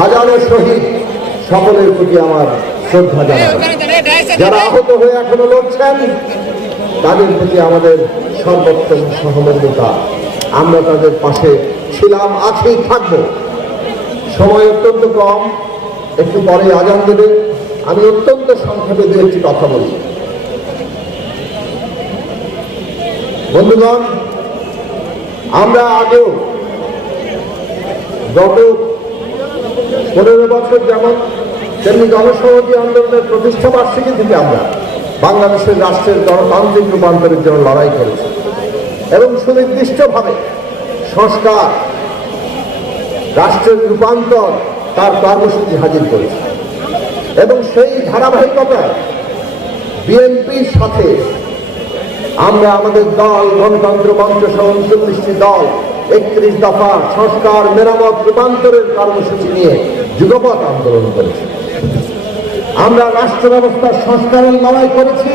হাজারো শহীদ সকলের প্রতি আমার শ্রদ্ধা জানাই। যারা আহত হয়ে এখনো লড়ছেন তাদের প্রতি আমাদের সর্বোত্তম সহমর্মিতা। আমরা তাদের পাশে ছিলাম, আছেই থাকব। সময় অত্যন্ত কম, একটু পরে আজান দেবে। আমি অত্যন্ত সংক্ষেপে দু একটি কথা বলি। বন্ধুগণ, আমরা আগেও গত 15 বছর যেমন তেমনি জনসংহতি আন্দোলনের প্রতিষ্ঠা বার্ষিকী থেকে আমরা বাংলাদেশের রাষ্ট্রের গণতান্ত্রিক রূপান্তরের জন্য লড়াই করেছি এবং সুনির্দিষ্টভাবে সংস্কার, রাষ্ট্রের রূপান্তর তার কর্মসূচি হাজির করেছে এবং সেই ধারাবাহিকতায় বিএনপির সাথে আমরা আমাদের দল গণতন্ত্র মঞ্চ সহ 39টি দল 31 দফা সংস্কার, মেরামত, রূপান্তরের কর্মসূচি নিয়ে যুগপৎ আন্দোলন করেছি। আমরা রাষ্ট্র ব্যবস্থার সংস্কারের লড়াই করেছি।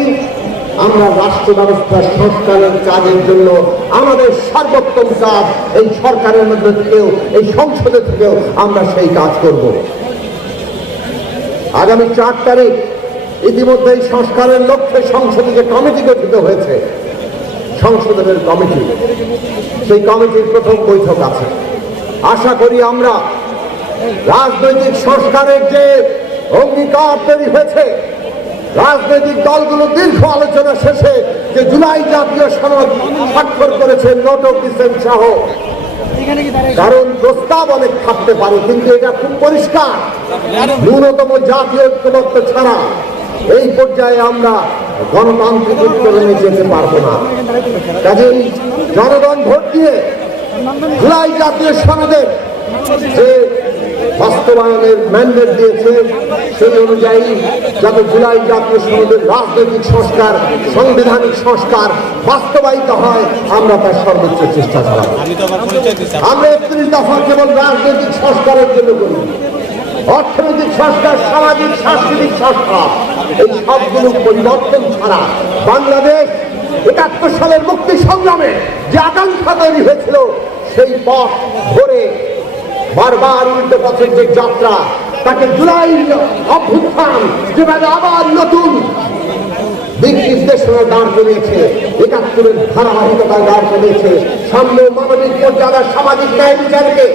আমরা রাষ্ট্র ব্যবস্থার সংস্কারের কাজের জন্য আমাদের সর্বোত্তম কাজ এই সরকারের মধ্যে থেকেও, এই সংসদে থেকেও আমরা সেই কাজ করব। আগামী 4 তারিখ ইতিমধ্যে এই সংস্কারের লক্ষ্যে সংসদে যে কমিটি গঠিত হয়েছে, সংশোধনের কমিটি, সেই কমিটির প্রথম বৈঠক আছে। আশা করি আমরা রাজনৈতিক সংস্কারের যে অঙ্গীকার তৈরি হয়েছে, রাজনৈতিক দলগুলো দীর্ঘ আলোচনা শেষে যে জুলাই জাতীয় সনদ স্বাক্ষর করেছেন, নোটক দিচ্ছেন সহ, কারণ প্রস্তাব অনেক থাকতে পারে, কিন্তু এটা খুব পরিষ্কার ন্যূনতম জাতীয় ঐক্যমত্য ছাড়া এই পর্যায়ে আমরা গণতান্ত্রিক উত্তরণে যেতে পারবো না। কাজেই জনগণ ভোট দিয়ে জুলাই জাতীয় সনদের যে বাস্তবায়নের ম্যান্ডেট দিয়েছে, সেই অনুযায়ী যাতে জুলাই জাতীয় সনদের রাজনৈতিক সংস্কার, সাংবিধানিক সংস্কার বাস্তবায়িত হয়, আমরা তার সর্বোচ্চ চেষ্টা চালাবো। আমরা 31 দফা কেবল রাজনৈতিক সংস্কারের জন্য করি, অর্থনৈতিক সংস্কার, সামাজিক সাংস্কৃতিক সংস্কার, এই সবগুলো পরিবর্তন ছাড়া বাংলাদেশ 71 সালের মুক্তি সংগ্রামে যে আকাঙ্ক্ষা তৈরি হয়েছিল, সেই পথ ধরে বারবার উল্টো পথের যে যাত্রা, তাকে জুলাই অভ্যুত্থান যেভাবে আবার নতুন দিক নির্দেশনা দাঁড় করিয়েছে, 71-এর ধারাবাহিকতায় দাঁড় করিয়েছে, সামনে মানবিক মর্যাদা, সামাজিক ন্যায় বিচারকে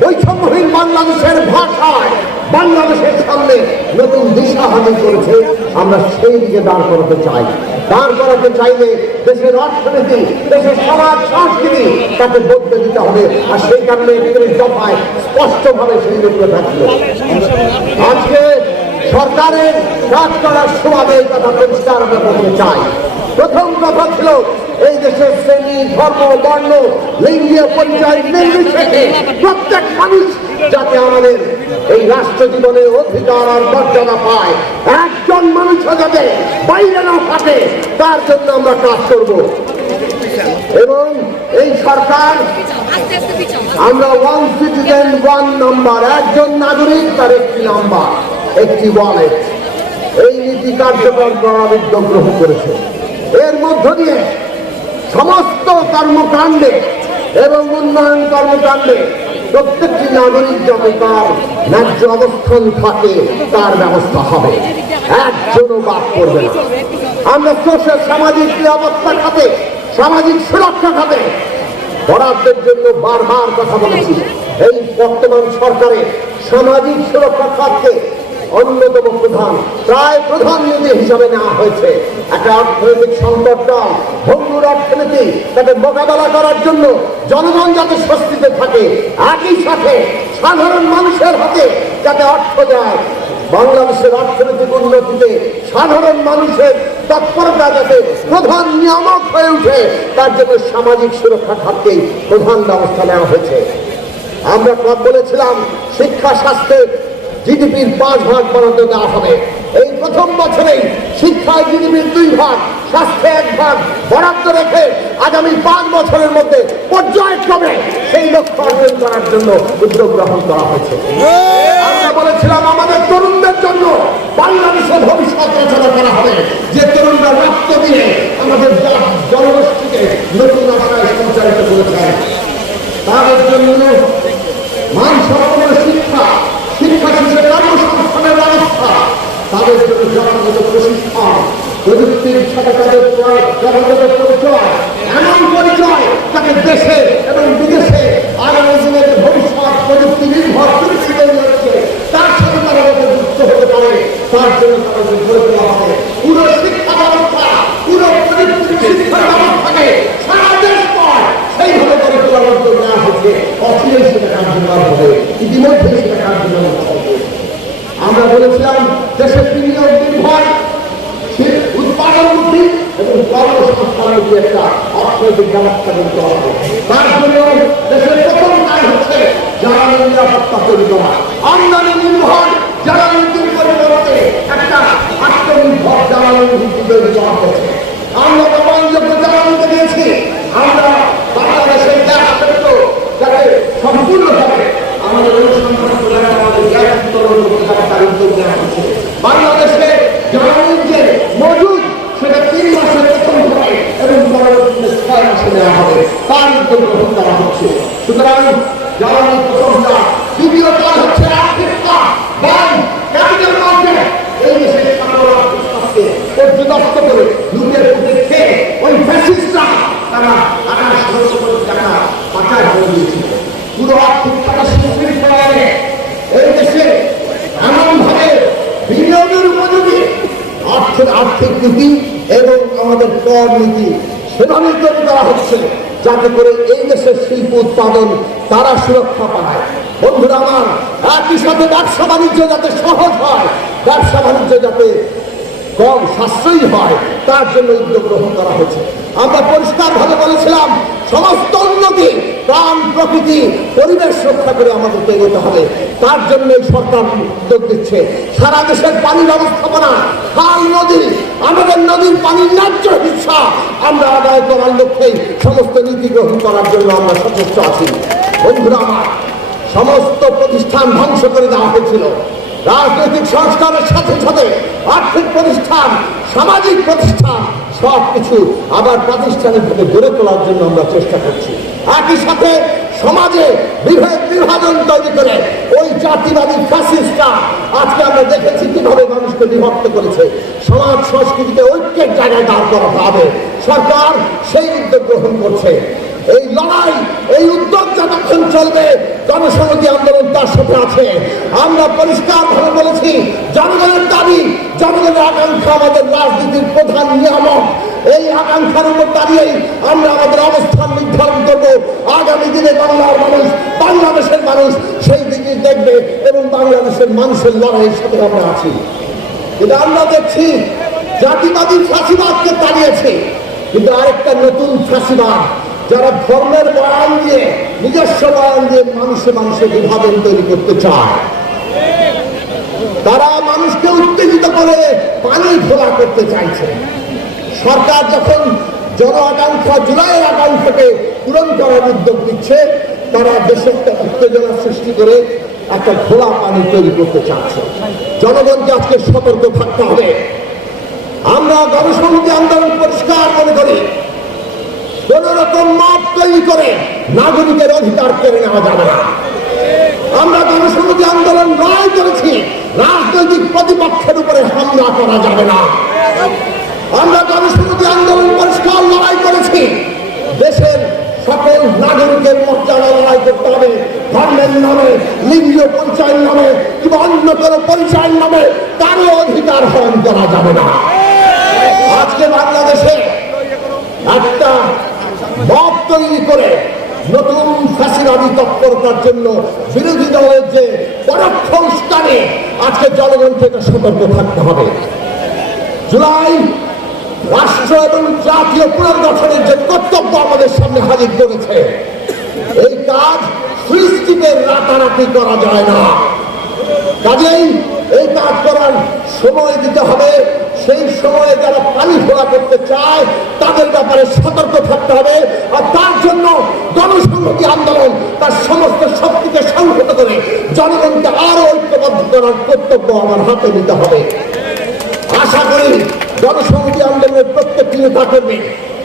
বৈষম্যহীন বাংলাদেশের ভাষায় বাংলাদেশের সামনে নতুন দিশা হাজির করেছে। আমরা সেই দিকে দাঁড় করাতে চাই। দাঁড় করাতে চাইলে দেশের অর্থনীতি, দেশের সমাজ সংস্কৃতি তাকে বদলে দিতে হবে, আর সেই কারণে 31 দফায় স্পষ্টভাবে সেই লক্ষ্য থাকবে। আজকে সরকারের কাজ করার সুবাদে এই কথা পরিষ্কার আমরা করতে চাই। প্রথম কথা ছিল এই দেশের শ্রেণী, ধর্ম, বর্ণ, লিঙ্গীয় পরিচয় নির্বিশেষে প্রত্যেক মানুষ যাতে আমাদের এই রাষ্ট্র জীবনে অধিকার আর মর্যাদা পায়, একজন মানুষও যাতে বাইরে না থাকে, তার জন্য আমরা কাজ করব। এবং এই সরকার আমরা 1 সিটিজেন 1 নাম্বার, একজন নাগরিক তার একটি নাম্বার, একটি ওয়ালেট, এই নীতি কার্যকর করার উদ্যোগ গ্রহণ করেছে। এর মধ্য দিয়ে সমস্ত কর্মকাণ্ডে এবং উন্নয়ন কর্মকাণ্ডে প্রত্যেকটি নাগরিক যাতে তার ন্যায্য অবস্থান থাকে, তার ব্যবস্থা হবে, একজনও বাদ করবে না। আমরা সোশ্যাল, সামাজিক নিরাপত্তা খাতে, সামাজিক সুরক্ষা খাতে বরাদ্দের জন্য বারবার কথা বলেছি। এই বর্তমান সরকারে সামাজিক সুরক্ষা খাতকে অন্যতম প্রায় প্রধান নীতি হিসাবে নেওয়া হয়েছে। একটা অর্থনৈতিক সংকটকাল, ভঙ্গুর অর্থনীতি, তাকে মোকাবেলা করার জন্য জনগণ যাতে স্বস্তিতে থাকে, একই সাথে সাধারণ মানুষের হাতে যাতে অর্থ যায়, বাংলাদেশের অর্থনৈতিক উন্নতিতে সাধারণ মানুষের তৎপরতা যাতে প্রধান নিয়ামক হয়ে উঠে, তার জন্য সামাজিক সুরক্ষা খাতকেই প্রধান ব্যবস্থা নেওয়া হয়েছে। আমরা বলেছিলাম শিক্ষা, স্বাস্থ্যে জিডিপির 5 ভাগ বরাদ্দ দেওয়া হবে। এই প্রথম বছরেই শিক্ষায় জিডিপির 2 ভাগ, স্বাস্থ্যে 1 ভাগ বরাদ্দ রেখে আগামী 5 বছরের মধ্যে পর্যায়ক্রমে সেই লক্ষ্য অর্জন করার জন্য উদ্যোগ গ্রহণ করা হয়েছে। আমরা বলেছিলাম আমাদের তরুণদের জন্য বাংলাদেশের ভবিষ্যৎ রচনা করা হবে, যে তরুণরা রক্ত দিয়ে আমাদের জনগোষ্ঠীকে নতুন আশায় সঞ্চারিত করেছেন। তাদের জন্য মানসম্পন্ন শিক্ষা জগতের পরিচয় এমন পরিচয় যাতে দেশে এবং বিদেশে আগামী দিনের ভবিষ্যৎ প্রযুক্তি নির্ভর সুনিশ্চিত হচ্ছে তার সাথে তারা যাতে যুক্ত হতে পারে তার জন্য তাদের গড়ে তোলা হবে। পুরো শিক্ষা ব্যবস্থা, পুরো প্রযুক্তি শিক্ষা ব্যবস্থাকে সারা দেশ পর সেইভাবে গড়ে তোলার উদ্যোগ নেওয়া হচ্ছে। অচিরেই সেটা কার্যকর হবে, ইতিমধ্যে সেটা কার্যকর হবে। আমরা বলেছিলাম দেশের বিনিয়োগ নির্ভর উৎপাদনমুখী এবং কর্মসংস্থানমুখী একটা অর্থনৈতিক ব্যবস্থা করতে হবে। তার জন্য দেশের প্রথম কাজ হচ্ছে জ্বালানি নিরাপত্তা তৈরি করা। আমদানি নির্ভর জ্বালানি পরিবর্তে একটা আত্মনির্ভর জ্বালানি ভিত্তি তৈরি করা হচ্ছে। আমরা প্রমাণযোগ্য জ্বালানিতে দিয়েছি। আমরা বাংলাদেশের গ্যাস ক্ষেত্র যাতে সম্পূর্ণভাবে আমাদের অনুসন্ধান করে আমাদের গ্যাস বিতরণ করতে পারে তার উদ্যোগ নেওয়া হচ্ছে। বাংলাদেশে জ্বালানির যে মজুদ সেটা 3 মাসের প্রথম হবে এবং পরবর্তীতে 6 মাসে নেওয়া হবে তার উদ্যোগ গ্রহণ করা হচ্ছে। সুতরাং জ্বালানির প্রথম কাজ। দ্বিতীয় কাজ হচ্ছে আর্থিক কাজ, ব্যাংক, ক্যাপিটাল মার্কেট। এই দেশের সাধারণ আর্থিক কাজকে পর্যদস্ত করে লুটের পুঁতে খেয়ে ওই ফ্যাসিস্টরা তারা 28,000 কোটি টাকা পাচার করে দিয়েছিল। পুরো আর্থিক টাকা শৃঙ্খলায় এই দেশে এমনভাবে বিনিয়োগের উপযোগী আর্থিক নীতি এবং আমাদের কর নীতি সেভাবে তৈরি করা হচ্ছে যাতে করে এই দেশের শিল্প উৎপাদন তারা সুরক্ষা পায়। বন্ধুরা আমার, একই সাথে ব্যবসা বাণিজ্য যাতে সহজ হয়, ব্যবসা বাণিজ্য যাতে কম সাশ্রয়ী হয় তার জন্য উদ্যোগ গ্রহণ করা হয়েছে। আমরা পরিষ্কারভাবে বলেছিলাম সমস্ত উন্নতি প্রাণ প্রকৃতি পরিবেশ রক্ষা করে আমাদেরকে এগোতে হবে। তার জন্য সরকার উদ্যোগ দিচ্ছে। সারা দেশের পানি ব্যবস্থাপনা, খাল নদী, আমাদের নদীর পানির ন্যায্য হিস্সা আমরা আদায় করার লক্ষ্যেই সমস্ত নীতি গ্রহণ করার জন্য আমরা সচেষ্ট আছি। বন্ধুরা আমার, সমস্ত প্রতিষ্ঠান ধ্বংস করে দেওয়া হয়েছিল। রাজনৈতিক সংস্কারের সাথে সাথে আর্থিক প্রতিষ্ঠান, সামাজিক প্রতিষ্ঠান সবকিছু আবার প্রাতিষ্ঠানিকভাবে গড়ে তোলার জন্য আমরা চেষ্টা করছি। একই সাথে সমাজে বিভাজন তৈরি করে ওই জাতিবাদী ফ্যাসিস্টরা আজকে আমরা দেখেছি কিভাবে মানুষকে বিভক্ত করেছে। সমাজ সংস্কৃতিকে ঐক্যের জায়গায় দাঁড় করাতে হবে। সরকার সেই উদ্যোগ গ্রহণ করছে। এই লড়াই, এই উদ্যোগ যতক্ষণ চলবে জনসংহতি আন্দোলন তার সাথে আছে। আমরা পরিষ্কারভাবে বলেছি জনগণের দাবি, জনগণের আকাঙ্ক্ষা আমাদের রাজনীতির প্রধান নিয়ামক। এই আকাঙ্ক্ষার উপর দাঁড়িয়েই আমরা আমাদের অবস্থান নির্ধারণ করব। আগামী দিনে বাংলার মানুষ, বাংলাদেশের মানুষ সেই দিকে দেখবে এবং বাংলাদেশের মানুষের লড়াইয়ের সাথে আমরা আছি। কিন্তু আমরা দেখছি জাতিবাদী ফাঁসিবাদকে তাড়িয়েছে, কিন্তু আরেকটা নতুন ফাঁসিবাদ যারা ধর্মের বয়ান দিয়ে, নিজস্ব বয়ান দিয়ে মানুষে বিভাজন তৈরি করতে চায়। তারা মানুষকে উত্তেজিত করে পানি ঘোলা করতে চাইছে। সরকার যখন জন আকাঙ্ক্ষা, জুলাইয়ের আকাঙ্ক্ষাকে পূরণ করার উদ্যোগ দিচ্ছে, তারা দেশে একটা উত্তেজনা সৃষ্টি করে একটা ঘোলা পানি তৈরি করতে চাচ্ছে। জনগণকে আজকে সতর্ক থাকতে হবে। আমরা গণসংহতি আন্দোলন পরিষ্কার মনে করি কোন রকম মত তৈরি করে নাগরিকের অধিকার কেড়ে নেওয়া যাবে না। আমরা গণসংহতি আন্দোলন লড়াই করেছি, রাজনৈতিক প্রতিপক্ষের উপরে হামলা করা যাবে না। আমরা গণসংহতি আন্দোলন পরিষ্কার লড়াই করেছি দেশের সকল নাগরিকের মর্যাদা লড়াই করতে হবে। ধর্মের নামে, লিঙ্গীয় পরিচয়ের নামে কিংবা অন্য কোনো পরিচয়ের নামে কারো অধিকার হরণ করা যাবে না। আজকে বাংলাদেশে একটা মত তৈরি করে নতুন ফ্যাসিবাদী তৎপরতার জন্য বিরোধী দলের যে পরোক্ষ উস্কানি, আজকে জনগণকে এটা সতর্ক থাকতে হবে। জুলাই রাষ্ট্র এবং জাতীয় পুনর্গঠনের যে কর্তব্য আমাদের সামনে হাজির করেছে, এই কাজ সৃষ্টিতে রাতারাতি করা যায় না। কাজেই এই কাজ করার সময় দিতে হবে। সেই সময়ে যারা পানি ঘোলা করতে চায় তাদের ব্যাপারে সতর্ক থাকতে হবে। আর তার জন্য গণসংহতি আন্দোলন তার সমস্ত শক্তিকে সংহত করে জনগণকে আরো ঐক্যবদ্ধ করার কর্তব্য আমার হাতে নিতে হবে। আশা করি গণসংহতি আন্দোলনের প্রত্যেকটি নেতা কর্মী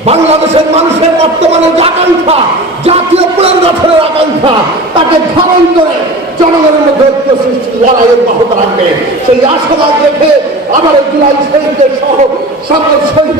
বাংলাদেশের মানুষের বর্তমানে যে আকাঙ্ক্ষা, জাতীয় পুনর্গঠনের আকাঙ্ক্ষা, তাকে ধারণ করে জনগণের মধ্যে ঐক্য সৃষ্টি লড়াই অব্যাহত রাখবে। সেই আশাবাদ রেখে আবার জুলাই শহীদদের সহ সকল শহীদ